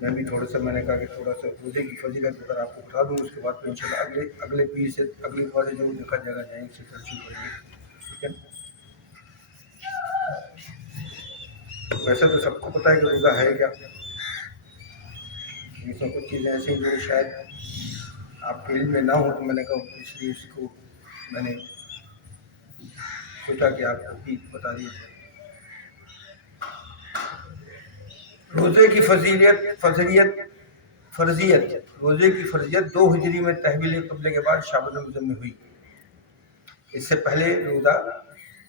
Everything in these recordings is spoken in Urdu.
میں بھی تھوڑا سا، میں نے کہا کہ تھوڑا سا روزے کی فضیلت اگر آپ کو بتا دوں، اس کے بعد پھر انشاءاللہ اگلے پیر سے اگلی بار سے جو دیکھا جگہ جائیں اس سے ترجیح کریں گے، ٹھیک ہے نا؟ ویسے تو سب کو پتہ ہے کہ روزہ ہے کیا، اس میں کچھ چیزیں ایسی ہیں جو شاید آپ کے علم میں نہ ہو، تو میں نے کہا اس لیے اس کو میں نے سوچا کہ آپ کو بھی بتا دیا جائے۔ روزے کی فرضیت روزے کی فرضیت 2 ہجری میں تحویل قبلے کے بعد شعبۃ المظر میں ہوئی۔ اس سے پہلے روزہ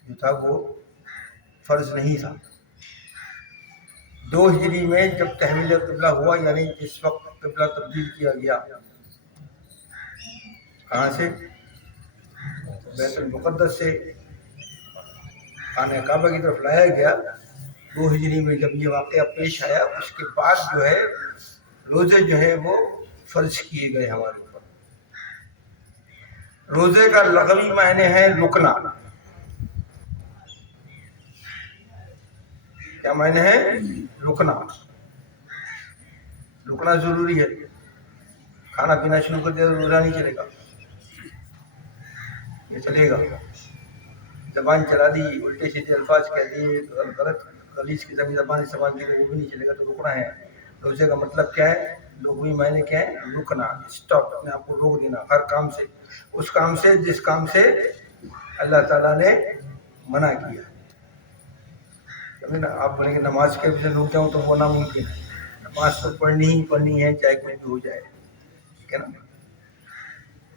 جو تھا وہ فرض نہیں تھا۔ 2 ہجری میں جب تحویل قبلہ ہوا، یعنی جس وقت قبلہ تبدیل کیا گیا، کہاں سے؟ بیت المقدس سے خانہ کعبہ کی طرف لایا گیا۔ 2 ہجری میں جب یہ واقعہ پیش آیا، اس کے بعد جو ہے روزے جو ہے وہ فرض کیے گئے ہمارے اوپر۔ روزے کا لغوی معنی ہے رکنا۔ کیا معنی ہے؟ رکنا۔ رکنا ضروری ہے۔ کھانا پینا شروع کر دیا تو روزہ نہیں چلے گا، یہ چلے گا؟ زبان چلا دی، الٹے سیدھے الفاظ کہہ دیے، غلط خلیج کی زبان استعمال کی تو وہ بھی نہیں چلے گا، تو رکنا ہے۔ روزے کا مطلب کیا ہے؟ لغوی معنی کیا ہے؟ رکنا، اسٹاپ، اپنے آپ کو روک دینا ہر کام سے، اس کام سے جس کام سے اللہ تعالیٰ نے منع کیا۔ آپ بولیں کہ نماز کے وجہ سے رک جاؤں تو وہ ناممکن ہے۔ نماز تو پڑھنی ہے چاہے کچھ بھی ہو جائے، ٹھیک ہے نا؟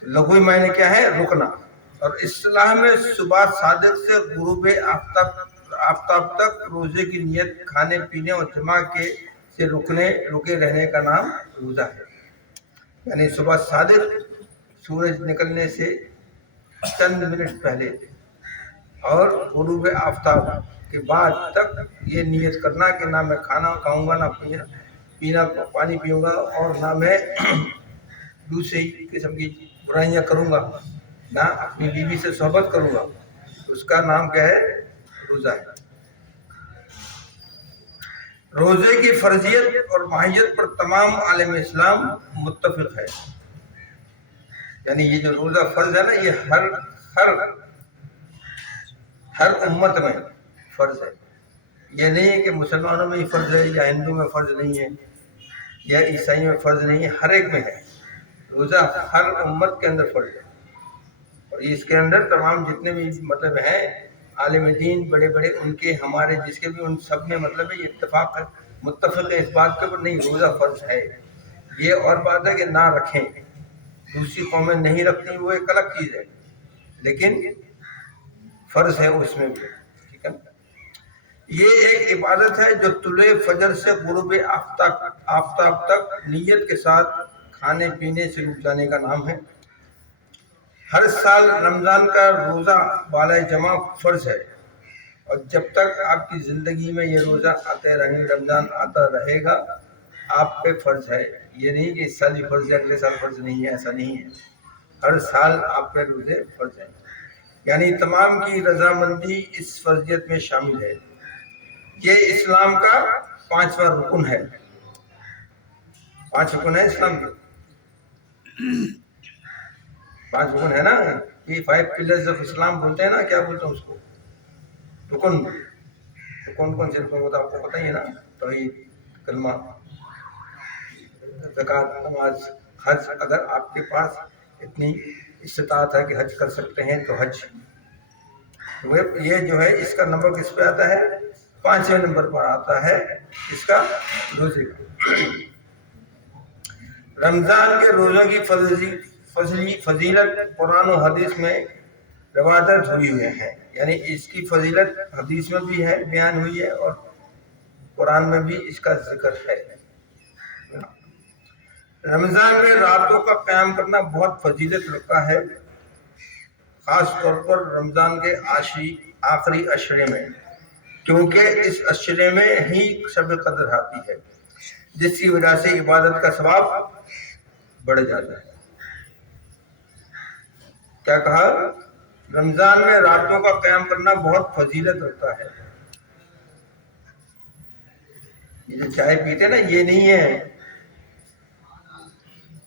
لغوی معنی کیا ہے؟ رکنا۔ اور اصطلاح میں صبح صادق سے غروب آفتاب تک روزے کی نیت کھانے پینے اور جماع سے رکے رہنے کا نام روزہ ہے۔ یعنی صبح صادق سورج نکلنے سے چند منٹ پہلے اور غروب آفتاب کے بعد تک یہ نیت کرنا کہ نہ میں کھانا کھاؤں گا، نہ پانی پیوں گا، اور نہ میں دوسری قسم کی برائیاں کروں گا، نہ اپنی بیوی سے صحبت کروں گا، اس کا نام کیا ہے؟ روزہ ہے۔ روزے کی فرضیت اور ماہیت پر تمام عالم اسلام متفق ہے۔ یعنی یہ جو روزہ فرض ہے نا، یہ ہر امت میں فرض ہے۔ یہ نہیں ہے کہ مسلمانوں میں ہی فرض ہے یا ہندو میں فرض نہیں ہے یا عیسائی میں فرض نہیں ہے، ہر ایک میں ہے۔ روزہ ہر امت کے اندر فرض ہے، اور اس کے اندر تمام جتنے بھی مطلب ہیں عالم دین بڑے بڑے، ان کے ہمارے جس کے بھی، ان سب میں مطلب ہے یہ متفق ہے اس بات کے اوپر، نہیں روزہ فرض ہے۔ یہ اور بات ہے کہ نہ رکھیں، دوسری قومیں نہیں رکھتی، وہ ایک الگ چیز ہے، لیکن فرض ہے اس میں بھی، ٹھیک ہے۔ یہ ایک عبادت ہے جو طلوع فجر سے غروب آفتاب تک نیت کے ساتھ کھانے پینے سے رک جانے کا نام ہے۔ ہر سال رمضان کا روزہ بالائے جمع فرض ہے، اور جب تک آپ کی زندگی میں یہ روزہ آتے رہیں، رمضان آتا رہے گا، آپ پہ فرض ہے۔ یہ نہیں کہ اس سال ہی فرض ہے اگلے سال فرض نہیں ہے، ایسا نہیں ہے، ہر سال آپ پہ روزے فرض ہیں۔ یعنی تمام کی رضامندی اس فرضیت میں شامل ہے۔ یہ اسلام کا 5واں رکن ہے۔ 5 رکن ہے اسلام کے، 5 رکن ہے نا، یہ 5 pillars of اسلام بولتے ہیں نا، کیا بولتے ہیں اس کو؟ رکن۔ تو کون سے رکن ہوتا ہے آپ کو پتہ ہی ہے نا؟ توحید، کلمہ، زکوٰۃ، نماز، حج۔ اگر آپ کے پاس اتنی استطاعت ہے کہ حج کر سکتے ہیں تو حج، یہ جو ہے اس کا نمبر کس پہ آتا ہے؟ 5ویں نمبر پر آتا ہے اس کا، روزے کا۔ رمضان کے روزوں کی فضیلت قرآن و حدیث میں روایت ہوئی ہوئے ہیں، یعنی اس کی فضیلت حدیث میں بھی ہے، بیان ہوئی ہے، اور قرآن میں بھی اس کا ذکر ہے۔ رمضان میں راتوں کا قیام کرنا بہت فضیلت رکھتا ہے، خاص طور پر رمضان کے آخری عشرے میں، کیونکہ اس عشرے میں ہی شب قدر آتی ہے، جس کی وجہ سے عبادت کا ثواب بڑھ جاتا ہے۔ کیا کہا؟ رمضان میں راتوں کا قیام کرنا بہت فضیلت رکھتا ہے۔ یہ جو چائے پیتے نا، یہ نہیں ہے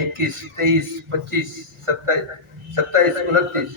21, 23, 25, 27, 29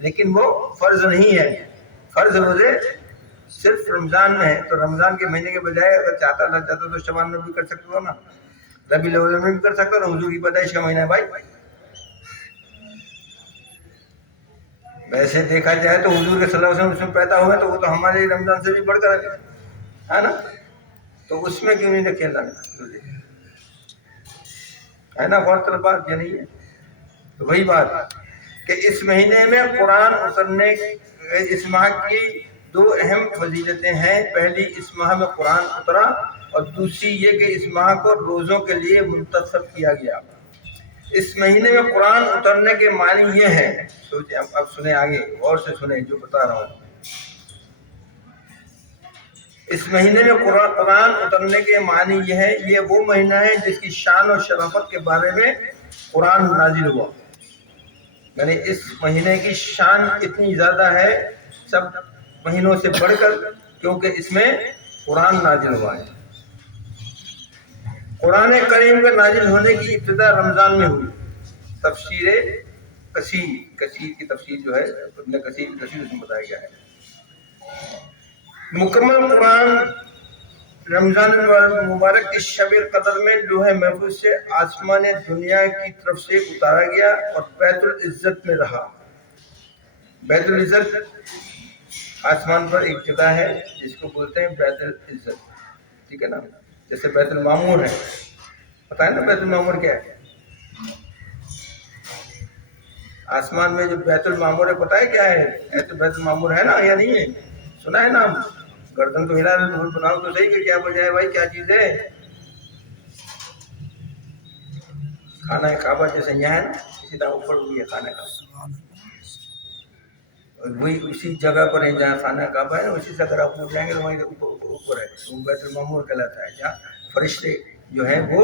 لیکن وہ فرض نہیں ہے. فرض روزے صرف رمضان میں ہے. تو رمضان کے مہینے کے بجائے اگر چاہتا اللہ چاہتا تو شعبان میں بھی کر سکتا ہو نا, ربیع الاول میں بھی کر سکتا ہو. حضور کی پیدائش کا مہینہ ہے بھائی. ویسے دیکھا جائے تو حضور کے صلی اللہ علیہ وسلم اس میں پیدا ہوئے تو وہ تو ہمارے رمضان سے بھی بڑھ کر ہے نا, تو اس میں کیوں نہیں رکھے اللہ نے, ہے نا. غور طلب بات یہ نہیں ہے. تو وہی بات کہ اس مہینے میں قرآن اترنے, اس ماہ کی دو اہم فضیلتیں ہیں. پہلی اس ماہ میں قرآن اترا, اور دوسری یہ کہ اس ماہ کو روزوں کے لیے منتخب کیا گیا. اس مہینے میں قرآن اترنے کے معنی یہ ہیں, سوچیں اب سنیں آگے غور سے سنیں جو بتا رہا ہوں. اس مہینے میں قرآن اترنے کے معنی یہ ہے, یہ وہ مہینہ ہے جس کی شان و شرافت کے بارے میں قرآن نازل ہوا. یعنی اس مہینے کی شان اتنی زیادہ ہے سب مہینوں سے بڑھ کر, کیونکہ اس میں قرآن نازل ہوا ہے. قرآن کریم کے نازل ہونے کی ابتدا رمضان میں ہوئی. تفسیر کثیر کی تفسیر جو ہے ابن کثیر کی تفسیر اس میں بتایا گیا ہے. مکمل قرآن رمضان مبارک کی شب قدر میں لوح محفوظ سے آسمان دنیا کی طرف سے اتارا گیا اور بیت العزت میں رہا. بیت العزت آسمان پر ایک جگہ ہے جس کو بولتے ہیں بیت العزت, ٹھیک ہے نا. جیسے بیت المعمور ہے, پتہ ہے نا بیت المعمور کیا ہے. آسمان میں جو بیت المعمور ہے پتہ ہے کیا ہے. ایسے بیت المعمور ہے نا یا نہیں ہے, سنا ہے نا. گردن تو ہلا رہے, بناؤ تو صحیح کہ کیا وجہ ہے بھائی, کیا چیز ہے. خانہ کعبہ جیسے یہاں ہے نا, اسی طرح اوپر بھی ہے خانہ کعبہ. وہی اسی جگہ پر ہے جہاں خانہ کعبہ ہے, اسی سے اگر آپ اوپر جائیں گے تو وہیں اوپر ہے, وہ بیت المعمور کہلاتا ہے, جہاں فرشتے جو ہیں وہ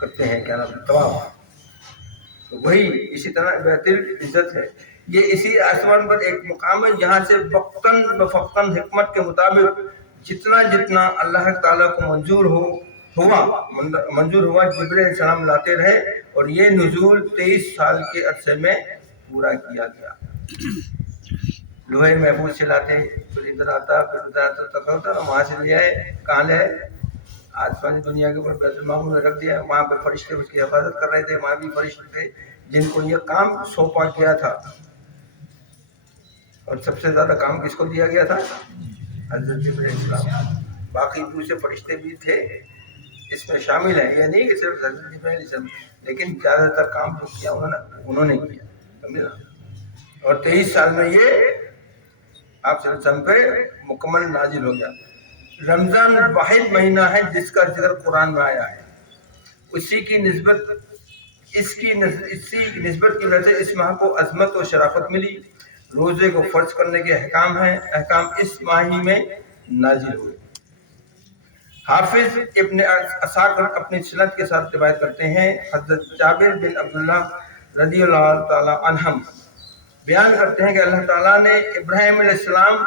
کرتے ہیں کیا نام طواف. تو وہی اسی طرح بیت العزت ہے. یہ اسی آسمان پر ایک مقام ہے جہاں سے وقتاً بفقتاً حکمت کے مطابق جتنا جتنا اللہ تعالیٰ کو منظور ہوا جبرائیل علیہ السلام لاتے رہے, اور یہ نزول 23 سال کے عرصے میں پورا کیا گیا. لوہے محفوظ سے لاتے, پھر ادھر آتا, پھر ادھر آتا تک ہوتا, وہاں سے لے آئے, کہاں لے آئے, آسمانی دنیا کے اوپر بیت المعمور میں رکھ دیا. وہاں پہ فرشتے اس کی حفاظت کر رہے تھے. وہاں بھی فرشتے تھے جن کو یہ کام سونپا گیا تھا, اور سب سے زیادہ کام کس کو دیا گیا تھا, حضرت جبرائیل علیہ السلام. باقی دوسرے فرشتے بھی تھے اس میں شامل ہیں, یہ نہیں کہ صرف حضرت جبرائیل علیہ السلام, لیکن زیادہ تر کام جو کیا انہوں نے کیا, سمجھے. اور 23 سال میں یہ آپ صلی اللہ علیہ وسلم پہ مکمل نازل ہو گیا. رمضان واحد مہینہ ہے جس کا ذکر قرآن میں آیا ہے. اسی کی نسبت کی وجہ سے اس ماہ کو عظمت و شرافت ملی. روزے کو فرض کرنے کے احکام اس ماہ میں نازل ہوئے. حافظ ابن اساکر اپنی سند کے ساتھ روایت کرتے ہیں, حضرت جابر بن عبداللہ رضی اللہ تعالی عنہم بیان کرتے ہیں کہ اللہ تعالیٰ نے ابراہیم علیہ السلام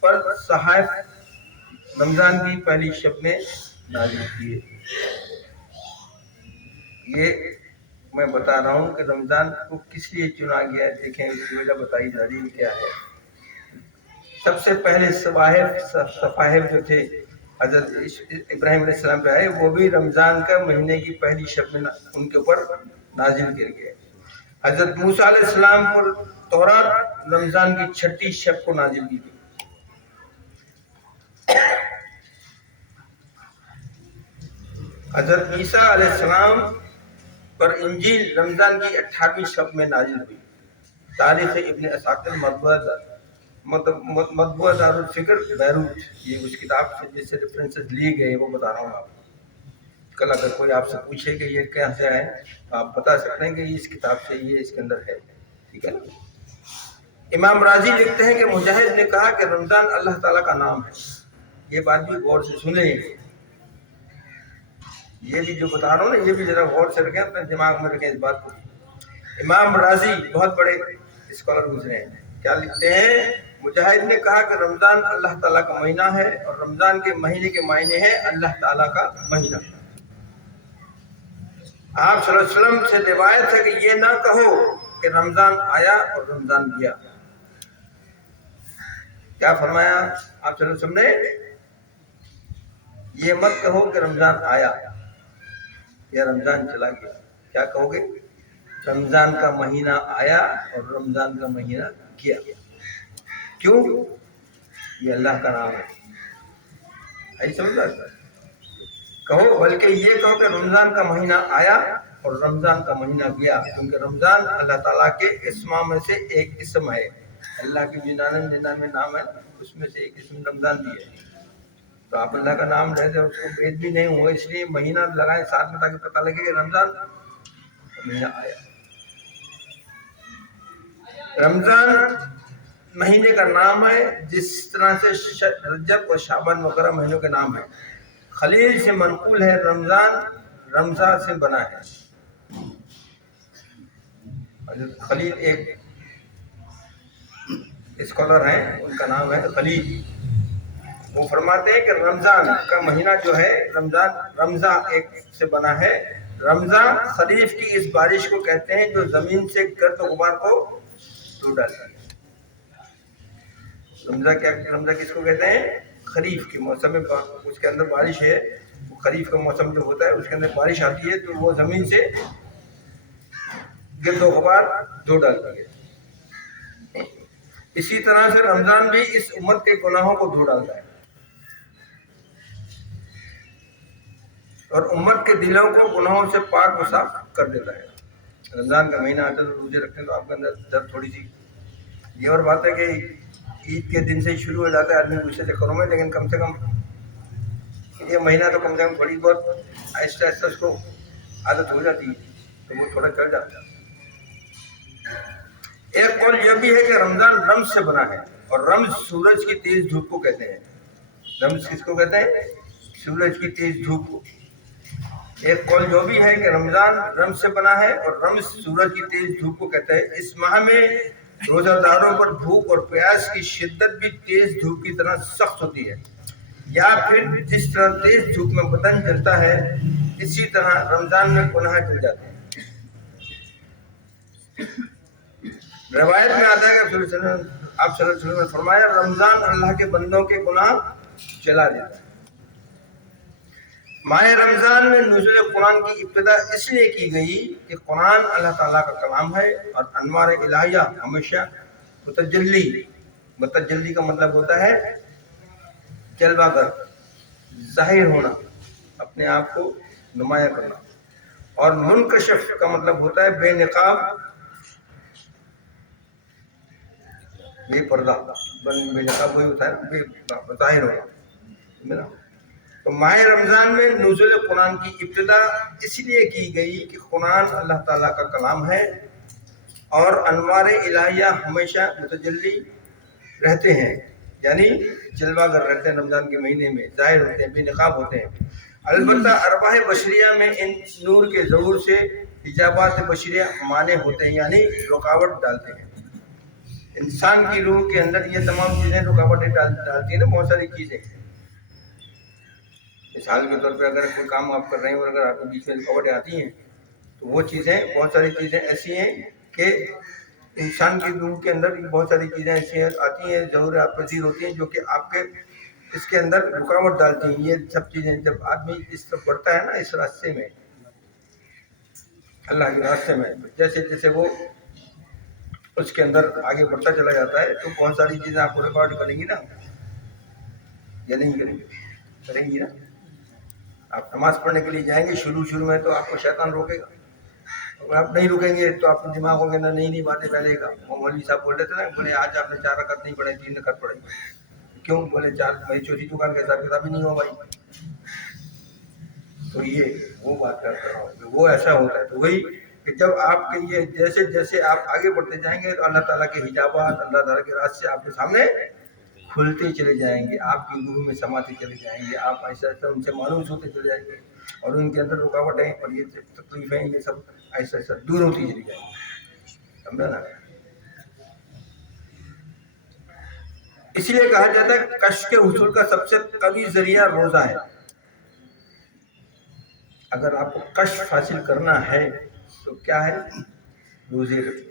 پر صحائف رمضان کی پہلی شب میں نازل کیے. یہ میں بتا رہا ہوں کہ رمضان کو کس لیے چنا گیا ہے. دیکھیں اس کی وجہ بتائی جا رہی ہے کیا ہے. سب سے پہلے صحائف جو تھے حضرت ابراہیم علیہ السلام پہ آئے, وہ بھی رمضان کا مہینے کی پہلی شب میں ان کے اوپر نازل کر گئے. حضرت موسیٰ علیہ السلام پر تورات رمضان کی 6 شب کو نازل کی گئی. حضرت عیسیٰ علیہ السلام پر انجیل رمضان کی 18ویں شب میں نازل ہوئی. تاریخ ابن اساکر مطبوعہ دار الفکر بیروت, یہ اس کتاب سے جس سے ریفرنسز لیے گئے وہ بتا رہا ہوں آپ. کل اگر کوئی آپ سے پوچھے کہ یہ کہاں سے آئے تو آپ بتا سکتے ہیں کہ یہ اس کتاب سے, یہ اس کے اندر ہے, ٹھیک ہے نا. امام راضی لکھتے ہیں کہ مجاہد نے کہا کہ رمضان اللہ تعالیٰ کا نام ہے. یہ بات بھی غور سے سنیں, یہ بھی جو بتا رہا ہوں نا یہ بھی ذرا غور سے رکھیں, اپنے دماغ میں رکھیں اس بات کو. امام راضی بہت بڑے اسکالر گزرے ہیں, کیا لکھتے ہیں, مجاہد نے کہا کہ رمضان اللہ تعالیٰ کا مہینہ ہے, اور رمضان کے مہینے کے معنی ہے اللہ تعالیٰ کا مہینہ. آپ صلی اللہ علیہ وسلم سے روایت ہے کہ یہ نہ کہو کہ رمضان آیا اور رمضان گیا. کیا فرمایا آپ صلی اللہ علیہ وسلم نے؟ یہ مت کہو کہ رمضان آیا یا رمضان چلا گیا. کیا کہو گے؟ رمضان کا مہینہ آیا اور رمضان کا مہینہ گیا. کیوں؟ یہ اللہ کا نام ہے. سمجھا؟ کہو بلکہ یہ کہو کہ رمضان کا مہینہ آیا اور رمضان کا مہینہ گیا، کیونکہ رمضان اللہ تعالیٰ کے اسماء میں سے ایک اسم ہے. اللہ کے 99 نام ہے، اس میں سے ایک اسم رمضان بھی ہے. تو آپ اللہ کا نام لیتے اس کو بید بھی نہیں ہوا، اس لیے مہینہ لگائیں ساتھ میں تاکہ پتہ لگے کہ رمضان مہینہ آیا. رمضان مہینے کا نام ہے جس طرح سے رجب اور شعبان وغیرہ مہینوں کے نام ہیں. خلیل سے منقول ہے، رمضان رمضا سے بنا ہے. خلیل ایک اسکالر ہیں، ان کا نام ہے خلیل. وہ فرماتے ہیں کہ رمضان کا مہینہ جو ہے رمضان رمضا ایک سے بنا ہے. رمضا خریف کی اس بارش کو کہتے ہیں جو زمین سے گرد و غبار کو دور ڈالتی ہے. رمضا کس کو کہتے ہیں؟ خریف کے موسم میں اس کے اندر بارش ہے. خریف کا موسم جو ہوتا ہے اس کے اندر بارش آتی ہے تو وہ زمین سے گرد و غبار دھو ڈالتی ہے. اسی طرح سے رمضان بھی اس امت کے گناہوں کو دھو ڈالتا ہے اور امت کے دلوں کو گناہوں سے پاک و صاف کر دیتا ہے. رمضان کا مہینہ آتا ہے تو روزے رکھتے ہیں تو آپ کے اندر درد تھوڑی سی. یہ اور بات ہے کہ عید کے دن سے ہی شروع ہو جاتا ہے آدمی دوسرے چکروں میں، لیکن کم سے کم یہ مہینہ تو کم سے کم تھوڑی بہت آہستہ آہستہ اس کو عادت ہو جاتی ہے تو وہ تھوڑا چل جاتا ہے. ایک قول یہ بھی ہے کہ رمضان رمز سے بنا ہے اور رمز سورج کی تیز دھوپ کو کہتے ہیں. رمز کس کو کہتے ہیں؟ سورج کی تیز دھوپ کو. ایک قول جو بھی ہے کہ رمضان رمز سے بنا ہے اور رمز سورج کی تیز دھوپ کو کہتے ہیں. اس ماہ میں روزہ داروں پر بھوک اور پیاس کی شدت بھی تیز دھوپ کی طرح سخت ہوتی ہے، یا پھر جس طرح تیز دھوپ میں بدن جلتا ہے اسی طرح رمضان میں گناہ جل جاتے ہیں. روایت میں آتا ہے کہ آپ صلی اللہ علیہ وسلم نے فرمایا رمضان اللہ کے بندوں کے گناہ جلا دیتا ہے. ماہ رمضان میں نزول قرآن کی ابتدا اس لیے کی گئی کہ قرآن اللہ تعالیٰ کا کلام ہے اور انوار الہیہ ہمیشہ متجلی کا مطلب ہوتا ہے جلوہ گر، ظاہر ہونا، اپنے آپ کو نمایاں کرنا. اور منکشف کا مطلب ہوتا ہے بے نقاب، بے پردہ. بے نقاب وہی ہوتا ہے ظاہر ہونا. تو ماہ رمضان میں نزول قرآن کی ابتدا اس لیے کی گئی کہ قرآن اللہ تعالیٰ کا کلام ہے اور انوار الہیہ ہمیشہ متجلی رہتے ہیں، یعنی جلوہ گر رہتے ہیں. رمضان کے مہینے میں ظاہر ہوتے ہیں، بے نقاب ہوتے ہیں. البتہ ارواح بشریہ میں ان نور کے ظہور سے حجابات بشریہ مانع ہوتے ہیں، یعنی رکاوٹ ڈالتے ہیں. انسان کی روح کے اندر یہ تمام چیزیں رکاوٹیں ڈالتی ہیں نا، بہت ساری چیزیں. مثال کے طور پہ اگر کوئی کام آپ کر رہے ہیں اور اگر آپ کے بیچ میں رکاوٹیں آتی ہیں تو وہ چیزیں بہت ساری چیزیں ایسی ہیں کہ انسان کی روح کے اندر بہت ساری چیزیں ایسی آتی ہیں، ضرورت پذیر ہوتی ہیں جو کہ آپ کے اس کے اندر رکاوٹ ڈالتی ہیں. یہ سب چیزیں جب آدمی اس طرف بڑھتا ہے نا، اس راستے میں، اللہ کے راستے میں، جیسے جیسے وہ اس کے اندر آگے بڑھتا چلا جاتا ہے تو بہت ساری چیزیں آپ کو رکاوٹ کریں گی نا، یا نہیں کریں گی؟ کریں گی نا. آپ نماز پڑھنے کے لیے جائیں گے، شروع میں تو آپ کو شیطان روکے گا. اگر آپ نہیں رکیں گے تو آپ کے دماغ کے اندر نئی نئی باتیں پھیلے گا. وہ مولوی صاحب بول رہے تھے نا، بولے آج آپ نے 4 رکعت نہیں پڑھے، 3 رکعت پڑھے. کیوں؟ بولے 4 بھائی چوری دکان کا حساب کتاب ہی نہیں ہوا بھائی. تو یہ وہ بات کر رہا ہوں کہ وہ ایسا ہوتا ہے. تو وہی کہ جب آپ کے یہ جیسے جیسے آپ آگے بڑھتے جائیں گے تو اللہ تعالیٰ کے حجابات اللہ تعالیٰ کے راستے آپ کے سامنے کھلتے چلے جائیں گے، آپ کی روح میں سماتے چلے جائیں گے، آپ ایسا ایسا ان سے معلوم ہوتے چلے جائیں گے اور ان کے اندر رکاوٹیں اور یہ تکلیفیں یہ سب ایسا ایسا دور ہوتی چلی جائیں گی. سمجھا نا؟ اس لیے کہا جاتا ہے کشف کے حصول کا سب سے قوی ذریعہ روزہ ہے. اگر آپ کو کشف حاصل کرنا ہے تو کیا ہے؟ روزے رکھیں.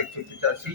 185।